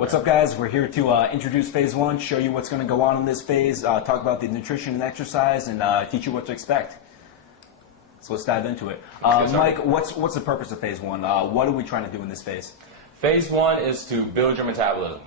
What's up, guys? We're here to introduce Phase 1, show you what's going to go on in this phase, talk about the nutrition and exercise, and teach you what to expect. So let's dive into it. Mike, what's the purpose of Phase 1? What are we trying to do in this phase? Phase 1 is to build your metabolism.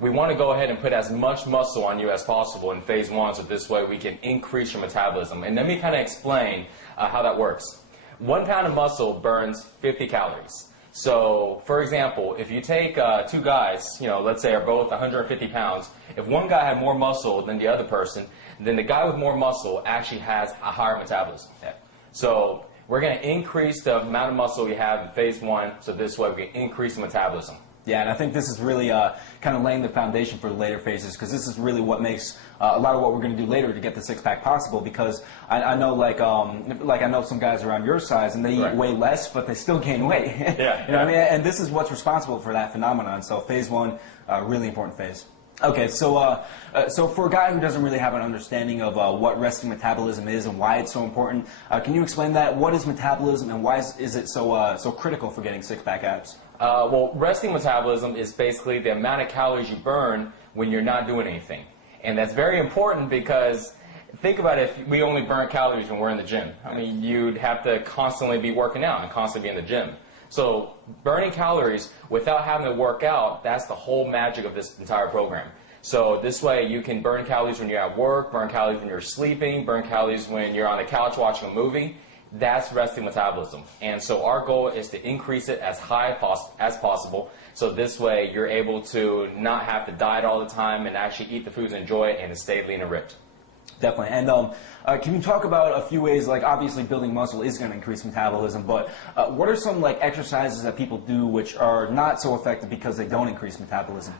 We want to go ahead and put as much muscle on you as possible in Phase 1, so this way we can increase your metabolism. And let me kind of explain how that works. 1 pound of muscle burns 50 calories. So, for example, if you take 2 guys, let's say are both 150 pounds, if one guy had more muscle than the other person, then the guy with more muscle actually has a higher metabolism. Yeah. So, we're going to increase the amount of muscle we have in Phase 1, so this way we can increase the metabolism. Yeah, and I think this is really kind of laying the foundation for the later phases, because this is really what makes a lot of what we're going to do later to get the six-pack possible. Because I know, like I know some guys around your size, and they eat way less, but they still gain weight. Yeah, you know what I mean? And this is what's responsible for that phenomenon. So Phase 1, really important phase. Okay, so for a guy who doesn't really have an understanding of what resting metabolism is and why it's so important, can you explain that? What is metabolism, and why is it so critical for getting six-pack abs? Well, resting metabolism is basically the amount of calories you burn when you're not doing anything. And that's very important because think about it, if we only burn calories when we're in the gym. I mean, you'd have to constantly be working out and constantly be in the gym. So burning calories without having to work out, that's the whole magic of this entire program. So this way you can burn calories when you're at work, burn calories when you're sleeping, burn calories when you're on the couch watching a movie. That's resting metabolism. And so our goal is to increase it as high as possible. So this way you're able to not have to diet all the time and actually eat the foods and enjoy it and to stay lean and ripped. Definitely. And can you talk about a few ways, like obviously building muscle is going to increase metabolism, but what are some exercises that people do which are not so effective because they don't increase metabolism?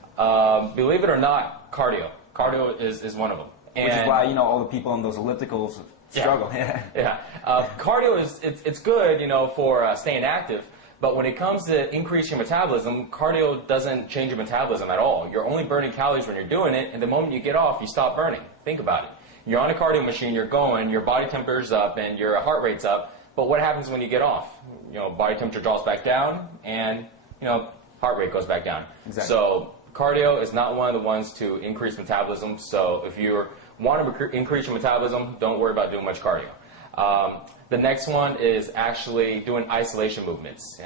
Believe it or not, cardio. Cardio is one of them. Which is why, all the people on those ellipticals struggle. Yeah. Cardio it's good, for staying active. But when it comes to increasing your metabolism, cardio doesn't change your metabolism at all. You're only burning calories when you're doing it, and the moment you get off, you stop burning. Think about it. You're on a cardio machine, you're going, your body temperature's up, and your heart rate's up. But what happens when you get off? Body temperature drops back down, and heart rate goes back down. Exactly. So cardio is not one of the ones to increase metabolism. So if you want to increase your metabolism, don't worry about doing much cardio. The next one is actually doing isolation movements.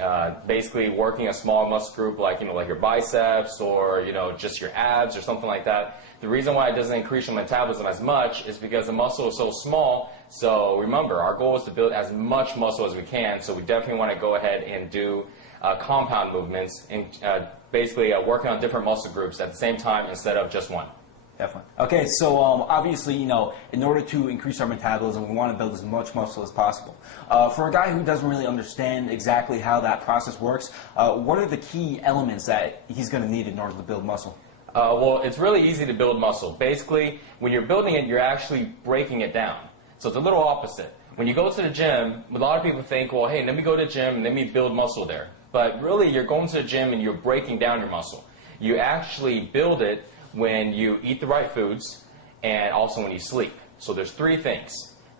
Basically working a small muscle group like your biceps or just your abs or something like that. The reason why it doesn't increase your metabolism as much is because the muscle is so small. So remember, our goal is to build as much muscle as we can. So we definitely want to go ahead and do compound movements and basically working on different muscle groups at the same time instead of just one. Definitely. Okay, so obviously, in order to increase our metabolism, we want to build as much muscle as possible. For a guy who doesn't really understand exactly how that process works, what are the key elements that he's going to need in order to build muscle? Well, it's really easy to build muscle. Basically, when you're building it, you're actually breaking it down. So it's a little opposite. When you go to the gym, a lot of people think, well, hey, let me go to the gym and let me build muscle there. But really, you're going to the gym and you're breaking down your muscle. You actually build it when you eat the right foods and also when you sleep. So there's 3 things.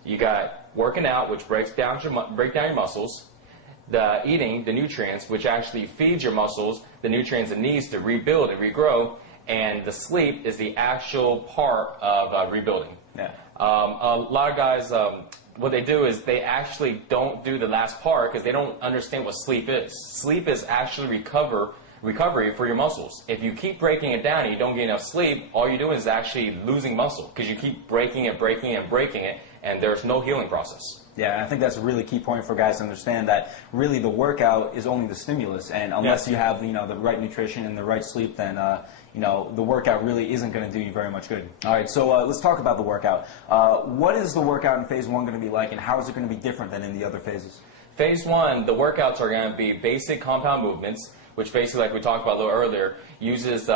You got working out, which break down your muscles, the eating, the nutrients, which actually feeds your muscles the nutrients it needs to rebuild and regrow, and the sleep is the actual part of rebuilding. Yeah. A lot of guys, what they do is they actually don't do the last part because they don't understand what sleep is. Sleep is actually recovery for your muscles. If you keep breaking it down and you don't get enough sleep, all you're doing is actually losing muscle because you keep breaking it, and there's no healing process. Yeah, I think that's a really key point for guys to understand that really the workout is only the stimulus, and unless you have the right nutrition and the right sleep, then the workout really isn't going to do you very much good. All right, so let's talk about the workout. What is the workout in Phase 1 going to be like, and how is it going to be different than in the other phases? Phase 1, the workouts are going to be basic compound movements, which basically, like we talked about a little earlier, uses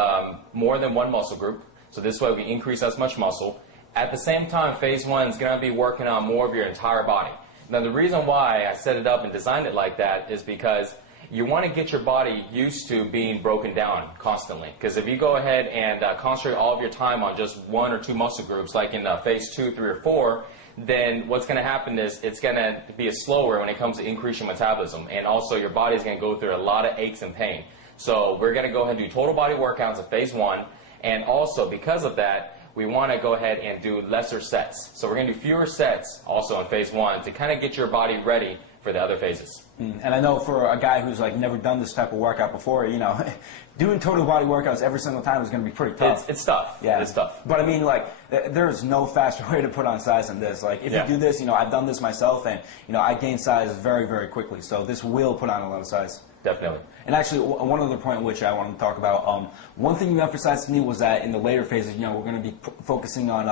more than one muscle group. So this way we increase as much muscle. At the same time, Phase 1 is going to be working on more of your entire body. Now, the reason why I set it up and designed it like that is because you want to get your body used to being broken down constantly. Because if you go ahead and concentrate all of your time on just 1 or 2 muscle groups, like in Phase 2, 3, or 4, then what's going to happen is it's going to be slower when it comes to increasing metabolism. And also your body is going to go through a lot of aches and pain. So we're going to go ahead and do total body workouts in phase 1, and also because of that, we want to go ahead and do lesser sets. So we're going to do fewer sets also in phase 1 to kind of get your body ready for the other phases. And I know for a guy who's like never done this type of workout before, you know, doing total body workouts every single time is going to be pretty tough. It's tough. Yeah, it's tough. But I mean, like, there's no faster way to put on size than this. Like, if you do this, you know, I've done this myself, and you know, I gain size very, very quickly. So this will put on a lot of size. Definitely. And actually, one other point which I wanted to talk about, one thing you emphasized to me was that in the later phases, you know, we're going to be focusing on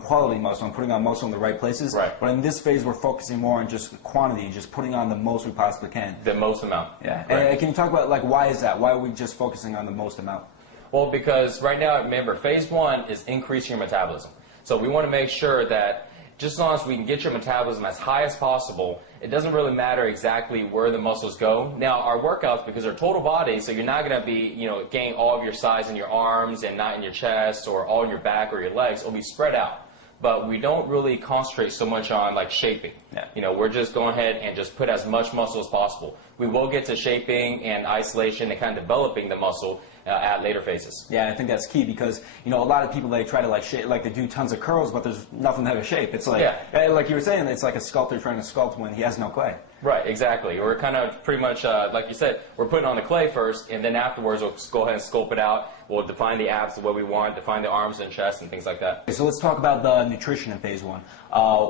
quality muscle, on putting on muscle in the right places. Right. But in this phase, we're focusing more on just quantity, just putting on the most we possibly can. The most amount. Yeah. Right. And can you talk about, like, why is that? Why are we just focusing on the most amount? Well, because right now, remember, phase 1 is increasing your metabolism. So we want to make sure that just as long as we can get your metabolism as high as possible, it doesn't really matter exactly where the muscles go. Now, our workouts, because they're total body, so you're not going to be, you know, gaining all of your size in your arms and not in your chest or all in your back or your legs. It'll be spread out. But we don't really concentrate so much on, like, shaping. Yeah. You know, we're just going ahead and just put as much muscle as possible. We will get to shaping and isolation and kind of developing the muscle at later phases. Yeah, I think that's key because, you know, a lot of people, they try to, like, shape, like, they do tons of curls, but there's nothing there to shape. It's like, like you were saying, it's like a sculptor trying to sculpt when he has no clay. Right, exactly. We're kind of pretty much, like you said, we're putting on the clay first, and then afterwards we'll go ahead and sculpt it out. We'll define the abs the way we want, define the arms and chest and things like that. Okay, so let's talk about the nutrition in phase 1.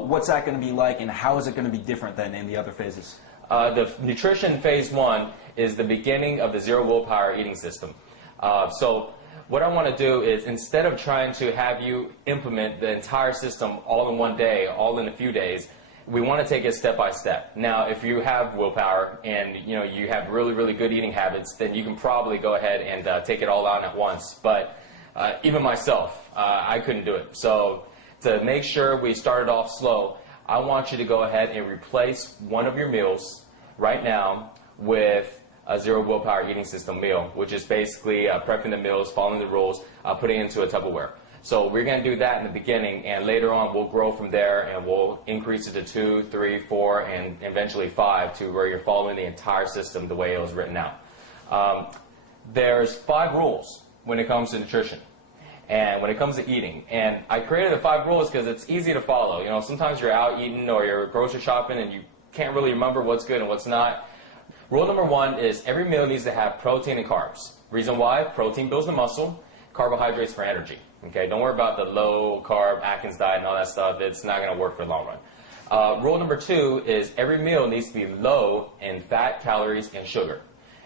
What's that going to be like, and how is it going to be different than in the other phases? The nutrition in phase 1 is the beginning of the zero willpower eating system. So what I want to do is, instead of trying to have you implement the entire system all in one day, all in a few days, we want to take it step by step. Now, if you have willpower and you know you have really, really good eating habits, then you can probably go ahead and take it all on at once. But even myself, I couldn't do it. So to make sure we started off slow, I want you to go ahead and replace one of your meals right now with a zero willpower eating system meal, which is basically prepping the meals, following the rules, putting it into a Tupperware. So we're going to do that in the beginning, and later on we'll grow from there, and we'll increase it to 2, 3, 4, and eventually 5 to where you're following the entire system the way it was written out. There's 5 rules when it comes to nutrition and when it comes to eating. And I created the 5 rules because it's easy to follow. You know, sometimes you're out eating or you're grocery shopping and you can't really remember what's good and what's not. Rule number 1 is every meal needs to have protein and carbs. Reason why? Protein builds the muscle, carbohydrates for energy. Okay, don't worry about the low carb Atkins diet and all that stuff. It's not going to work for the long run. Rule number 2 is every meal needs to be low in fat, calories, and sugar.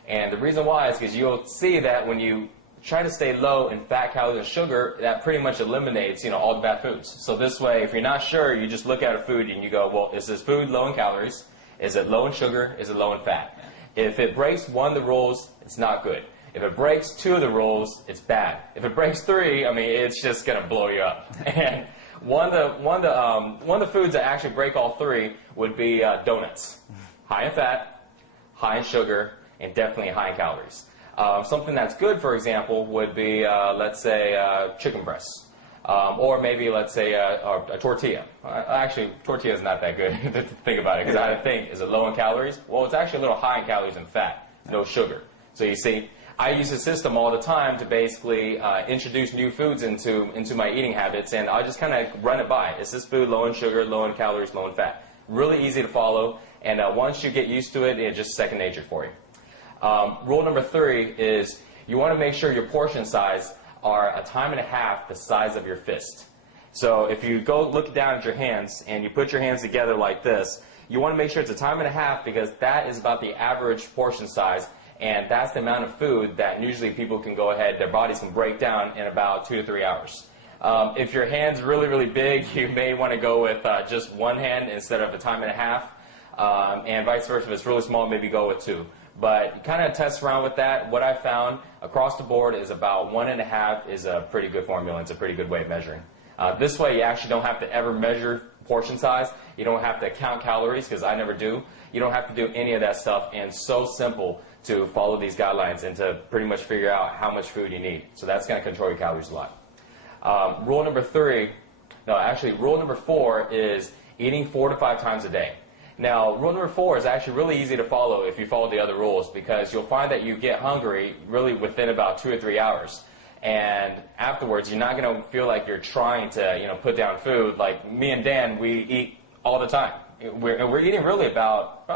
And the reason why is because you'll see that when you try to stay low in fat, calories, and sugar, that pretty much eliminates, you know, all the bad foods. So this way, if you're not sure, you just look at a food and you go, well, is this food low in calories? Is it low in sugar? Is it low in fat? If it breaks one of the rules, it's not good. If it breaks 2 of the rules, it's bad. If it breaks 3, I mean, it's just going to blow you up. And one of the foods that actually break all 3 would be donuts. High in fat, high in sugar, and definitely high in calories. Something that's good, for example, would be, let's say, chicken breasts. Or maybe, let's say, a tortilla. Actually, tortilla is not that good to think about it, because I think, is it low in calories? Well, it's actually a little high in calories and fat, no sugar. So you see, I use a system all the time to basically introduce new foods into my eating habits, and I just kind of run it by. Is this food low in sugar, low in calories, low in fat? Really easy to follow, and once you get used to it, it's just second nature for you. Rule number 3 is you want to make sure your portion size are 1.5 times the size of your fist. So if you go look down at your hands and you put your hands together like this, you want to make sure it's 1.5 times because that is about the average portion size, and that's the amount of food that usually people can go ahead, their bodies can break down in about 2 to 3 hours. If your hand's really, really big, you may want to go with just one hand instead of 1.5 times, and vice versa. If it's really small, maybe go with 2. But kind of test around with that. What I found across the board is about 1.5 is a pretty good formula. It's a pretty good way of measuring. This way, you actually don't have to ever measure portion size. You don't have to count calories, because I never do. You don't have to do any of that stuff, and it's so simple to follow these guidelines and to pretty much figure out how much food you need. So that's going to control your calories a lot. Rule number 4 is eating 4 to 5 times a day. Now, rule number 4 is actually really easy to follow if you follow the other rules, because you'll find that you get hungry really within about 2 or 3 hours. And afterwards, you're not going to feel like you're trying to, put down food. Like me and Dan, we eat all the time. We're eating really about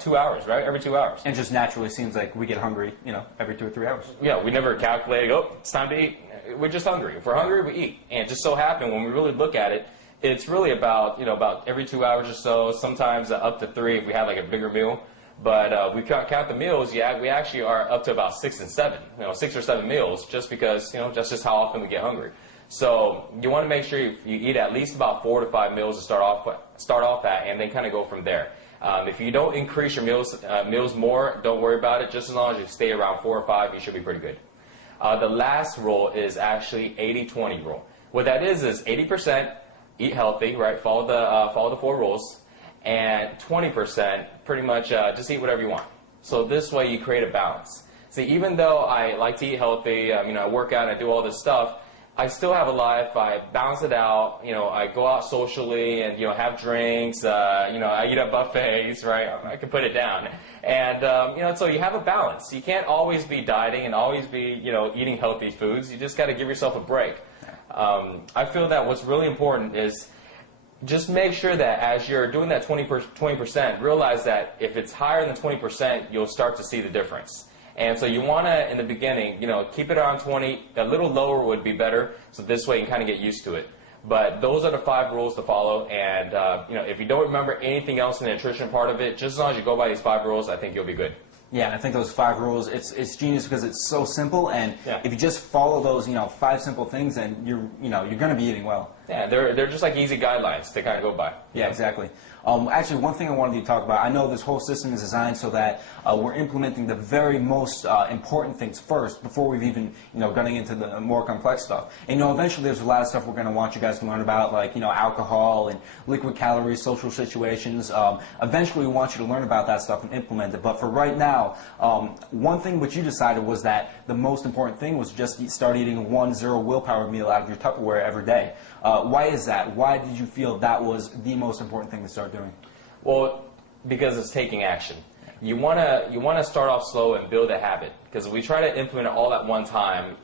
2 hours, right? Every 2 hours. And just naturally seems like we get hungry, every 2 or 3 hours. Yeah, we never calculate, it's time to eat. We're just hungry. If we're hungry, we eat. And it just so happened, when we really look at it, it's really about, about every 2 hours or so, sometimes up to 3 if we have like a bigger meal. But we count the meals, we actually are up to about 6 and 7, 6 or 7 meals, just because, that's just how often we get hungry. So you want to make sure you eat at least about 4 to 5 meals to start off at, and then kind of go from there. If you don't increase your meals more, don't worry about it. Just as long as you stay around 4 or 5, you should be pretty good. The last rule is actually 80-20 rule. What that is 80% eat healthy, right? Follow the 4 rules, and 20% pretty much just eat whatever you want. So this way you create a balance. See, even though I like to eat healthy, I work out and I do all this stuff, I still have a life. I balance it out. I go out socially and have drinks. I eat at buffets, right? I can put it down. And so you have a balance. You can't always be dieting and always be eating healthy foods. You just got to give yourself a break. I feel that what's really important is just make sure that as you're doing that 20%, realize that if it's higher than 20%, you'll start to see the difference. And so you want to, in the beginning, keep it around 20. A little lower would be better, so this way you can kind of get used to it. But those are the 5 rules to follow. And if you don't remember anything else in the nutrition part of it, just as long as you go by these 5 rules, I think you'll be good. Yeah, and I think those 5 rules, it's genius because it's so simple, and if you just follow those, 5 simple things, then you're going to be eating well. Yeah, they're just like easy guidelines to kind of go by. Yeah, exactly. Actually, one thing I wanted you to talk about, I know this whole system is designed so that we're implementing the very most important things first before we've even, getting into the more complex stuff. And, eventually there's a lot of stuff we're going to want you guys to learn about, like, alcohol and liquid calories, social situations. Eventually we want you to learn about that stuff and implement it. But for right now, one thing which you decided was that the most important thing was just start eating 1 0 willpower meal out of your Tupperware every day. Why is that? Why did you feel that was the most important thing to start doing? Well, because it's taking action. You want to start off slow and build a habit. Because if we try to implement it all at one time,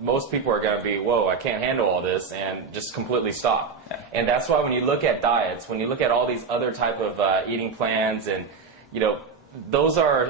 most people are going to be, whoa, I can't handle all this, and just completely stop. Yeah. And that's why when you look at diets, when you look at all these other type of eating plans, and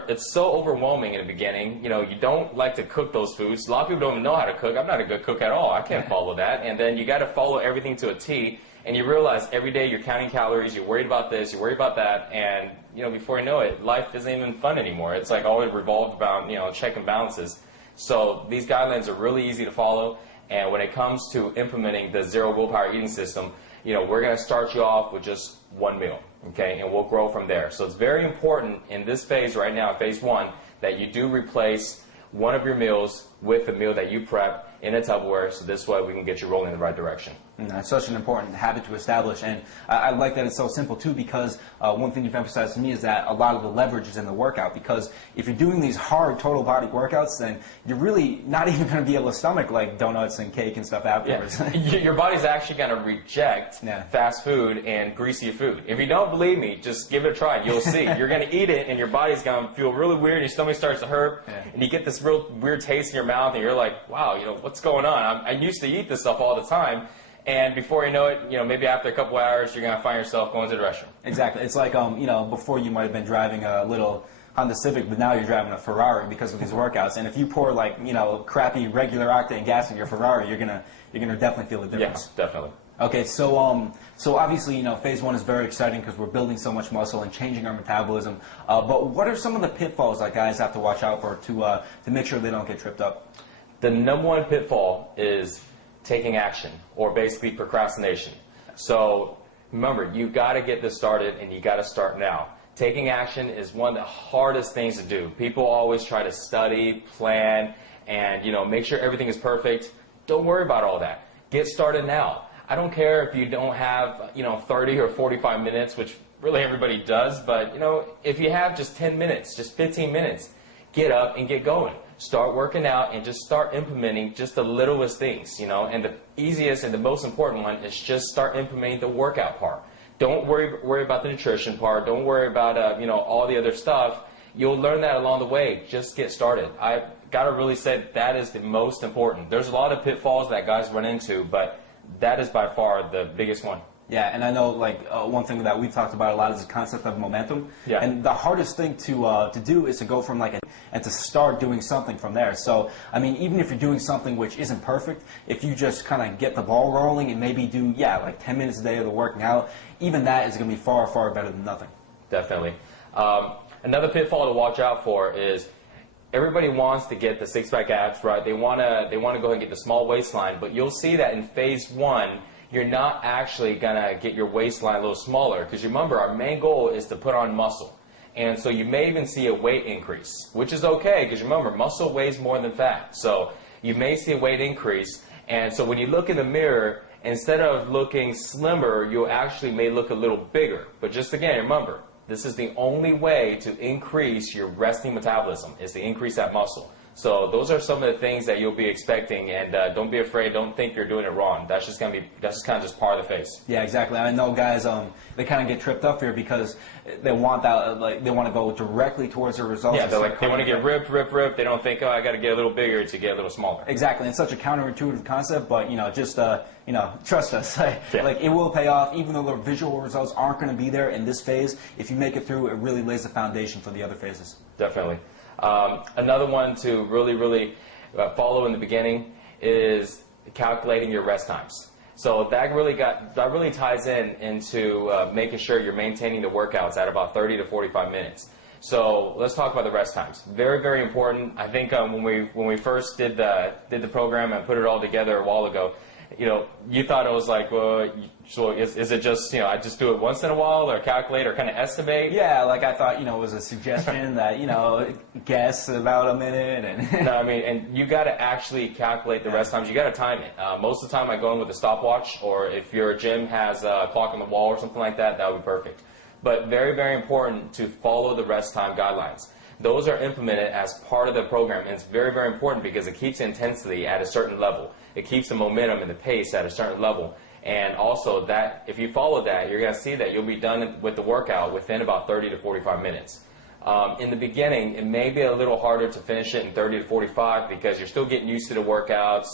it's so overwhelming in the beginning. You don't like to cook those foods. A lot of people don't even know how to cook. I'm not a good cook at all. I can't follow that. And then you got to follow everything to a T. And you realize every day you're counting calories. You're worried about this. You're worried about that. And before you know it, life isn't even fun anymore. It's like always revolved around check and balances. So these guidelines are really easy to follow. And when it comes to implementing the 0 willpower eating system, we're going to start you off with just 1 meal. Okay, and we'll grow from there. So it's very important in this phase right now, phase 1, that you do replace one of your meals with a meal that you prep in a Tupperware, so this way we can get you rolling in the right direction. That's such an important habit to establish, and I like that it's so simple too, because one thing you've emphasized to me is that a lot of the leverage is in the workout, because if you're doing these hard total body workouts, then you're really not even going to be able to stomach like donuts and cake and stuff afterwards. Yeah. Your body's actually going to reject fast food and greasy food. If you don't believe me, just give it a try and you'll see. You're going to eat it and your body's going to feel really weird, your stomach starts to hurt, and you get this real weird taste in your mouth, and you're like, wow, what's going on? I used to eat this stuff all the time. And before you know it, maybe after a couple hours, you're going to find yourself going to the restroom. Exactly. It's like, before you might have been driving a little Honda Civic, but now you're driving a Ferrari because of these workouts. And if you pour crappy regular octane gas in your Ferrari, you're gonna definitely feel the difference. Yeah, definitely. Okay, so obviously, phase 1 is very exciting because we're building so much muscle and changing our metabolism. But what are some of the pitfalls that guys have to watch out for to make sure they don't get tripped up? The number 1 pitfall is taking action, or basically procrastination. So remember, you've got to get this started, and you got to start now. Taking action is one of the hardest things to do. People always try to study, plan, and make sure everything is perfect. Don't worry about all that. Get started now. I don't care if you don't have 30 or 45 minutes, which really everybody does, but if you have just 10 minutes, just 15 minutes, get up and get going. Start working out and just start implementing just the littlest things, and the easiest and the most important one is just start implementing the workout part. Don't worry about the nutrition part. Don't worry about you know, all the other stuff. You'll learn that along the way. Just get started. I gotta really say that is the most important. There's a lot of pitfalls that guys run into, but that is by far the biggest one. Yeah, and I know like one thing that we've talked about a lot is the concept of momentum. Yeah. And the hardest thing to do is to go from and to start doing something from there. So I mean, even if you're doing something which isn't perfect, if you just kind of get the ball rolling and maybe do like 10 minutes a day of the working out, even that is going to be far, far better than nothing. Definitely. Another pitfall to watch out for is everybody wants to get the six-pack abs, right? They want to go ahead and get the small waistline, but you'll see that in phase 1, you're not actually going to get your waistline a little smaller, because remember, our main goal is to put on muscle. And so you may even see a weight increase, which is okay, because remember, muscle weighs more than fat. So you may see a weight increase, and so when you look in the mirror, instead of looking slimmer, you actually may look a little bigger. But just again, remember, this is the only way to increase your resting metabolism, is to increase that muscle. So those are some of the things that you'll be expecting, and don't be afraid. Don't think you're doing it wrong. That's just kind of just part of the phase. Yeah, exactly. I know guys, they kind of get tripped up here because they want that, they want to go directly towards their results. Yeah, they want to get ripped. They don't think, oh, I got to get a little bigger to get a little smaller. Exactly. It's such a counterintuitive concept, but just trust us. Yeah. Like it will pay off, even though the visual results aren't going to be there in this phase. If you make it through, it really lays the foundation for the other phases. Definitely. Another one to really follow in the beginning is calculating your rest times. So that really ties into making sure you're maintaining the workouts at about 30 to 45 minutes. So let's talk about the rest times. Very, very important. I think when we first did the program and put it all together a while ago, you thought it was like, well, so is it just, I just do it once in a while, or calculate, or kind of estimate? Yeah, like I thought, it was a suggestion that, guess about a minute. And No, I mean, and you got to actually calculate the rest times. You got to time it. Most of the time I go in with a stopwatch, or if your gym has a clock on the wall or something like that, that would be perfect. But very, very important to follow the rest time guidelines. Those are implemented as part of the program, and it's very, very important because it keeps the intensity at a certain level. It keeps the momentum and the pace at a certain level. And also that, if you follow that, you're going to see that you'll be done with the workout within about 30 to 45 minutes. In the beginning, it may be a little harder to finish it in 30 to 45 because you're still getting used to the workout,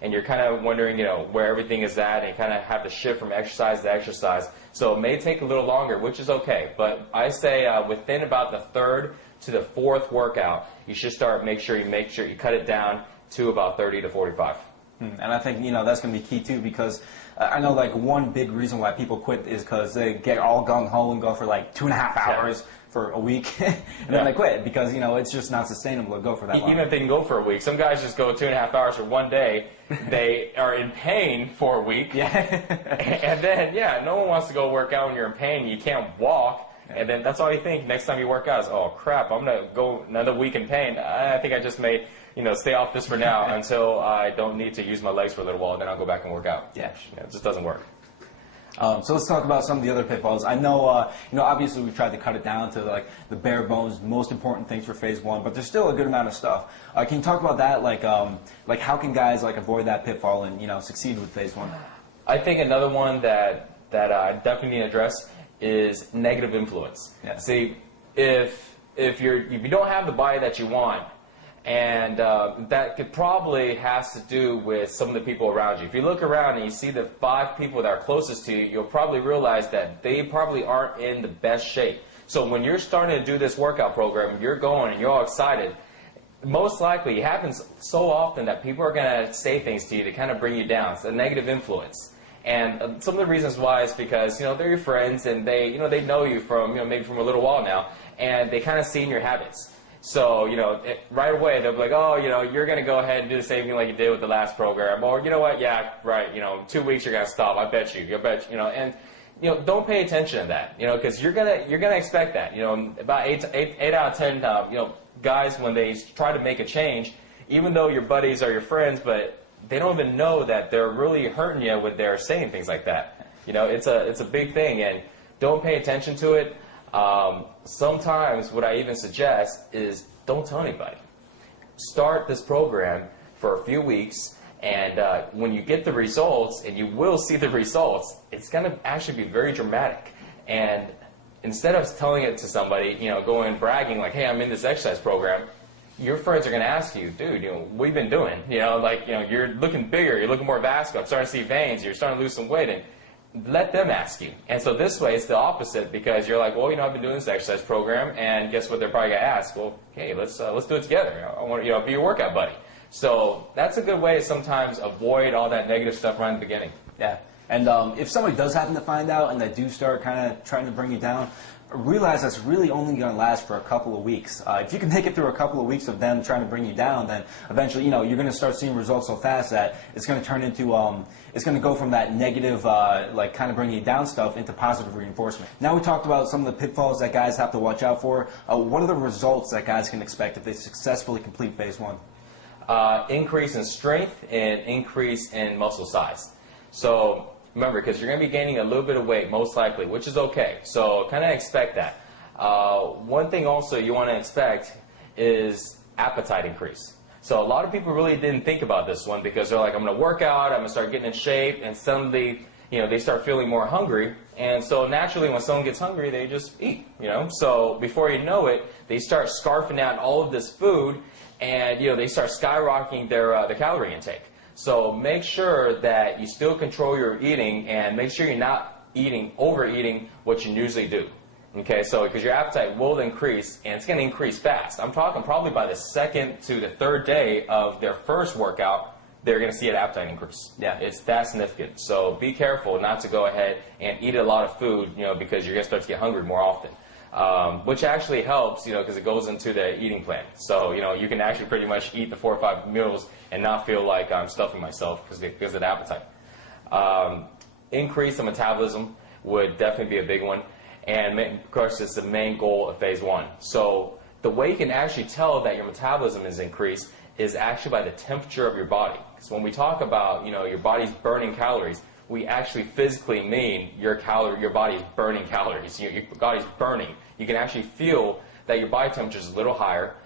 and you're kind of wondering, where everything is at, and you kind of have to shift from exercise to exercise. So it may take a little longer, which is okay. But I say within about the third to the fourth workout, you should make sure you cut it down to about 30 to 45. And I think, that's going to be key too, because I know one big reason why people quit is because they get all gung-ho and go for 2.5 hours for a week, and then they quit because, it's just not sustainable to go for that long. Even if they can go for a week. Some guys just go 2.5 hours for one day. They are in pain for a week. Yeah. And then, no one wants to go work out when you're in pain. You can't walk. And then that's all you think next time you work out is, oh, crap, I'm going to go another week in pain. I think I just may, stay off this for now until I don't need to use my legs for a little while, and then I'll go back and work out. Yeah. It just doesn't work. So let's talk about some of the other pitfalls. I know, obviously we've tried to cut it down to the bare bones, most important things for phase 1, but there's still a good amount of stuff. Can you talk about that? How can guys avoid that pitfall and succeed with phase 1? I think another one that I definitely need to address is negative influence. Yeah. See, if you don't have the body that you want, and that could probably has to do with some of the people around you. If you look around and you see the 5 people that are closest to you, you'll probably realize that they probably aren't in the best shape. So when you're starting to do this workout program, you're going and you're all excited, most likely it happens so often that people are going to say things to you to kind of bring you down. It's a negative influence. And some of the reasons why is because, they're your friends, and they know you from, maybe from a little while now, and they kind of see in your habits. So, right away, they'll be like, oh, you're going to go ahead and do the same thing like you did with the last program. Or, you know what, yeah, right, 2 weeks you're going to stop. I bet you. And, don't pay attention to that, because you're gonna expect that. About 8 out of 10, guys, when they try to make a change, even though your buddies are your friends, but they don't even know that they're really hurting you when they're saying things like that. It's a big thing, and don't pay attention to it. Sometimes what I even suggest is don't tell anybody. Start this program for a few weeks And when you get the results, and you will see the results, it's going to actually be very dramatic. And instead of telling it to somebody, going bragging like, hey, I'm in this exercise program, your friends are going to ask you, dude, what have you been doing? You're looking bigger, you're looking more vascular, I'm starting to see veins, you're starting to lose some weight, and let them ask you. And so this way, it's the opposite, because you're like, well, I've been doing this exercise program, and guess what? They're probably going to ask, well, okay, let's do it together. I want to, be your workout buddy. So that's a good way to sometimes avoid all that negative stuff right in the beginning. Yeah. And if somebody does happen to find out and they do start kind of trying to bring you down, realize that's really only going to last for a couple of weeks. If you can make it through a couple of weeks of them trying to bring you down, then eventually, you're going to start seeing results so fast that it's going to turn into, it's going to go from that negative, kind of bringing you down stuff into positive reinforcement. Now we talked about some of the pitfalls that guys have to watch out for. What are the results that guys can expect if they successfully complete phase 1? Increase in strength and increase in muscle size. So remember, because you're going to be gaining a little bit of weight, most likely, which is okay. So kind of expect that. One thing also you want to expect is appetite increase. So a lot of people really didn't think about this one, because they're like, I'm going to work out, I'm going to start getting in shape, and suddenly, they start feeling more hungry. And so naturally, when someone gets hungry, they just eat, So before you know it, they start scarfing out all of this food, and, they start skyrocketing their calorie intake. So make sure that you still control your eating, and make sure you're not overeating what you usually do. Okay, so because your appetite will increase, and it's going to increase fast. I'm talking probably by the second to the third day of their first workout, they're going to see an appetite increase. Yeah. It's that significant. So be careful not to go ahead and eat a lot of food, because you're going to start to get hungry more often. Which actually helps, because it goes into the eating plan. So, you can actually pretty much eat the 4 or 5 meals and not feel like I'm stuffing myself because of the appetite. Increase in metabolism would definitely be a big one. And, of course, it's the main goal of phase 1. So the way you can actually tell that your metabolism is increased is actually by the temperature of your body. Because when we talk about, your body's burning calories, we actually physically mean your body's burning calories. Your body's burning. You can actually feel that your body temperature is a little higher.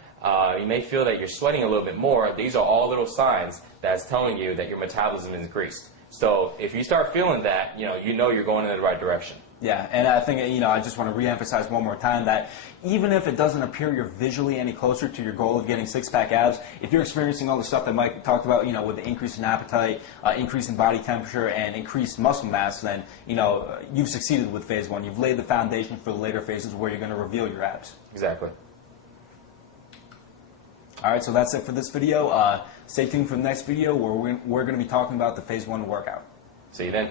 You may feel that you're sweating a little bit more. These are all little signs that's telling you that your metabolism is increased. So if you start feeling that, you know you're going in the right direction. Yeah, and I think, I just want to reemphasize one more time that even if it doesn't appear you're visually any closer to your goal of getting six-pack abs, if you're experiencing all the stuff that Mike talked about, with the increase in appetite, increase in body temperature, and increased muscle mass, then, you've succeeded with phase 1. You've laid the foundation for the later phases where you're going to reveal your abs. Exactly. All right, so that's it for this video. Stay tuned for the next video where we're going to be talking about the phase 1 workout. See you then.